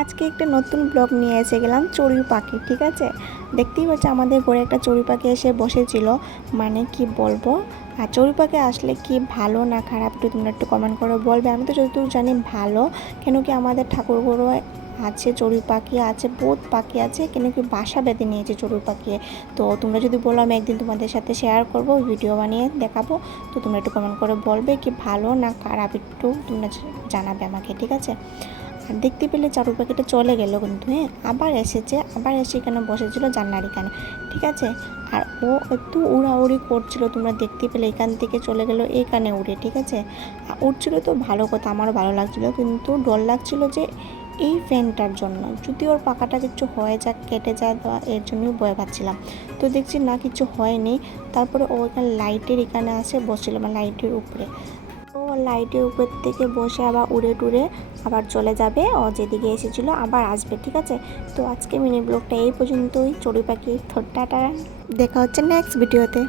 আজকে একটা নতুন ব্লগ নিয়ে এসে গেলাম চড়ুই পাখি। ঠিক আছে, দেখতেই পাচ্ছ আমাদের ঘরে একটা চড়ুই পাখি এসে বসেছিল। মানে কি বলবো, আর চড়ুই পাখি আসলে কি ভালো না খারাপ একটু তোমরা একটু কমেন্ট করে বলবে। আমি তো যতটুকু জানি ভালো, কেন কি আমাদের ঠাকুর ঘরে আছে চড়ুই পাখি আছে, বহুত পাখি আছে, কেন কি বাসা বেঁধে নিয়েছে চড়ুই পাখি। তো তোমরা যদি বলো আমি একদিন তোমাদের সাথে শেয়ার করবো, ভিডিও বানিয়ে দেখাবো। তো তোমরা একটু কমেন্ট করে বলবে কি ভালো না খারাপ, একটু তোমরা জানাবে আমাকে, ঠিক আছে। আর দেখতে পেলে চড়ুই পাখিটা চলে গেল, কিন্তু আবার এসেছে, আবার এসে এখানে বসেছিল জান্নার এখানে, ঠিক আছে। আর ও একটু উড়াউড়ি করছিল, তোমরা দেখতে পেলে এখান থেকে চলে গেল এইখানে উড়ে, ঠিক আছে। আর উঠছিল তো ভালো কথা, আমারও ভালো লাগছিল, কিন্তু ডর লাগছিল যে এই ফ্যানটার জন্য যদি ওর পাখাটা কিছু হয়ে যাক, কেটে যায়, এর জন্যই ভয় পাচ্ছিলাম। তো দেখছি না কিছু হয়নি। তারপরে ও এখানে লাইটের এখানে আসে বসছিল, মানে লাইটের উপরে। তো লাইটের উপর থেকে বসে আবার উড়ে টুড়ে আবার চলে যাবে, ও যেদিকে এসেছিলো আবার আসবে, ঠিক আছে। তো আজকে মিনি ব্লগটা এই পর্যন্তই চড়ুই পাখি। টাটা, দেখা হচ্ছে নেক্সট ভিডিওতে।